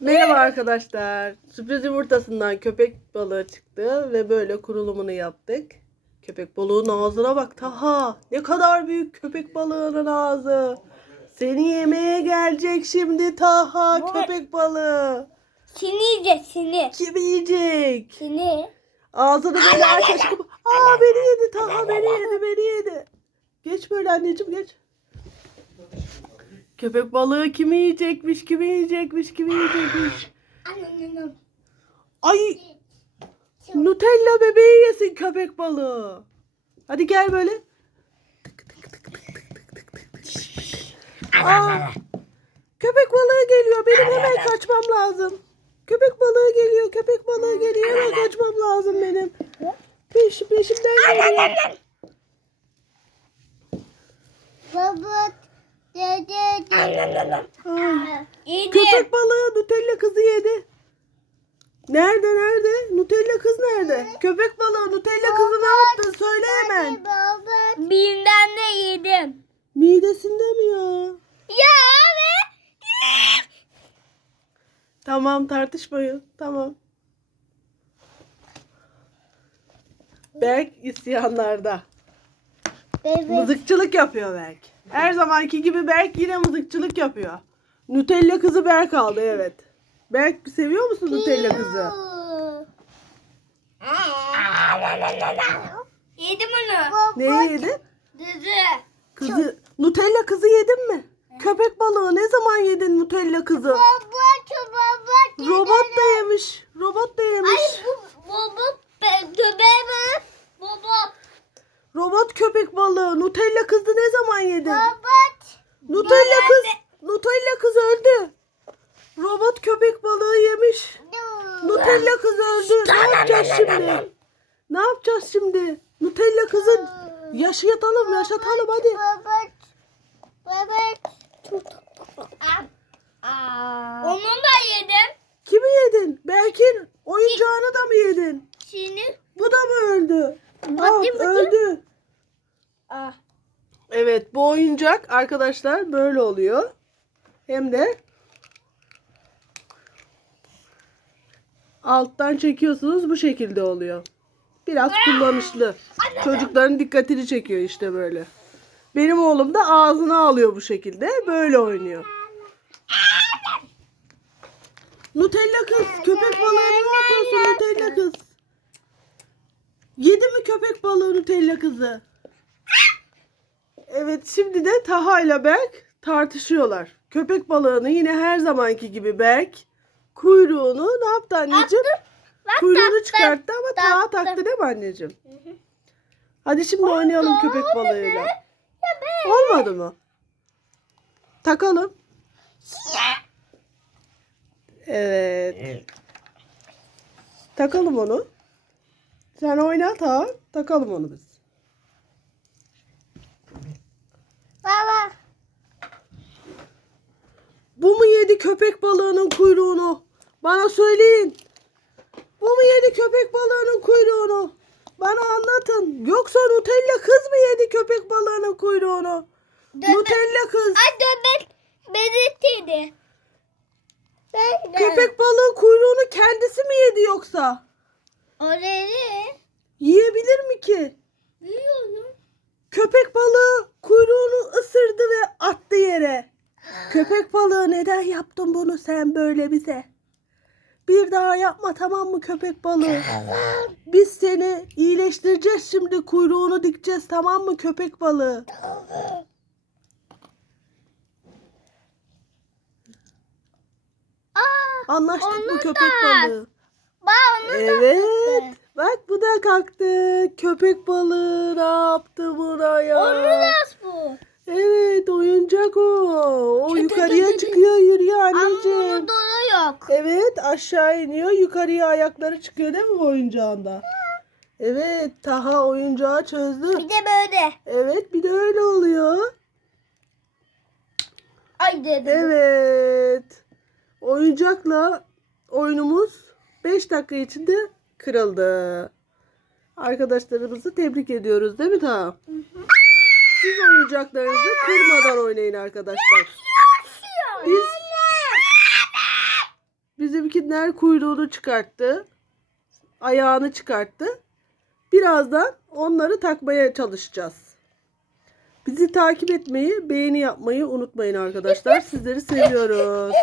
Merhaba arkadaşlar. Sürpriz yumurtasından köpek balığı çıktı ve böyle kurulumunu yaptık. Köpek balığının ağzına bak Taha. Ne kadar büyük köpek balığının ağzı. Seni yemeye gelecek şimdi Taha Bu- köpek balığı. Seni yiyecek seni. Kim yiyecek? Seni. Ağzını böyle aşkım. Aa beni yedi Taha beni yedi beni yedi. Geç böyle anneciğim geç. Köpek balığı kimi yiyecekmiş kimi yiyecekmiş kimi yiyecekmiş. Anam. Ay Nutella bebeği yesin köpek balığı. Hadi gel böyle. Aa, köpek balığı geliyor. Benim hemen kaçmam lazım. Köpek balığı geliyor. Köpek balığı geliyor. Hemen kaçmam lazım benim. Peş, peşimden geliyor. Baba. Köpek balığı Nutella kızı yedi. Nerede nerede? Nutella kız nerede? Köpek balığı Nutella kızı ne yaptın? Söyle hemen. Birinden de yedim. Midesinde mi ya? Ya abi. Tamam tartışmayın. Tamam. Berk isyanlarda. Bebek. Mızıkçılık yapıyor Berk. Her zamanki gibi Berk yine mızıkçılık yapıyor. Nutella kızı Berk aldı evet. Berk seviyor musun Nutella kızı? Yedim onu. Neyi yedin? Düzü. Kızı Nutella kızı yedin mi? Köpek balığı ne zaman yedin Nutella kızı? Robot da yemiş. Robot da yemiş. Ay bu baba göbeği mi? Baba. Robot köpek balığı. Nutella zaman yedin? Baba. Nutella kız. Nutella kız öldü. Robot köpek balığı yemiş. Nutella kız öldü. Ne yapacağız şimdi? Ne yapacağız şimdi? Nutella kızı yaşatalım, yaşatalım hadi. Baba. Baba. Onu da yedim. Kimi yedin? Berk'in oyuncağını da mı yedin? Şimdi. Bu da mı öldü? Ah, Bakayım, öldü. Ah. Evet bu oyuncak arkadaşlar böyle oluyor. Hem de alttan çekiyorsunuz bu şekilde oluyor. Biraz kullanışlı. Çocukların dikkatini çekiyor işte böyle. Benim oğlum da ağzına alıyor bu şekilde. Böyle oynuyor. Nutella kız. Köpek balığı ne yapıyorsun Nutella kız? Yedi mi köpek balığı Nutella kızı? Evet şimdi de Taha ile Berk tartışıyorlar. Köpek balığını yine her zamanki gibi Berk kuyruğunu ne yaptı anneciğim? Kuyruğunu taktım, çıkarttı ama Taha taktım. taktı değil mi anneciğim? Hadi şimdi oynayalım köpek balığıyla. Olmadı mı? Takalım. Evet. Takalım onu. Sen oyna Taha. Takalım onu biz. Baba. Bu mu yedi köpek balığının kuyruğunu? Bana söyleyin. Bu mu yedi köpek balığının kuyruğunu? Bana anlatın. Yoksa Nutella kız mı yedi köpek balığının kuyruğunu? Döbe- Nutella kız. Ay döbek belirtiydi. Ben de. Köpek balığı kuyruğunu kendisi mi yedi yoksa? Orayı Yiyebilir mi ki? biliyorum. Köpek balığı kuyruğunu ısırdı ve attı yere. Köpek balığı neden yaptın bunu sen böyle bize? Bir daha yapma tamam mı köpek balığı? Biz seni iyileştireceğiz şimdi kuyruğunu dikeceğiz tamam mı köpek balığı? Anlaştık mı köpek balığı? Bak onu Evet. Bak bu da kalktı. Köpek balığı ne yaptı buna ya? Onu da bu. Evet oyuncak o. O yukarıya çıkıyor yürüyor Ama anneciğim. onun dolu yok. Evet aşağı iniyor yukarıya ayakları çıkıyor değil mi bu oyuncağında? Evet Taha oyuncağı çözdü. Bir de böyle. Evet bir de öyle oluyor. Ay dedim. Evet. Oyuncakla oyunumuz 5 dakika içinde kırıldı. Arkadaşlarımızı tebrik ediyoruz değil mi Taha? Siz oyuncaklarınızı kırmadan oynayın arkadaşlar. Biz Defner kuyruğunu çıkarttı. Ayağını çıkarttı. Birazdan onları takmaya çalışacağız. Bizi takip etmeyi, beğeni yapmayı unutmayın arkadaşlar. Sizleri seviyoruz.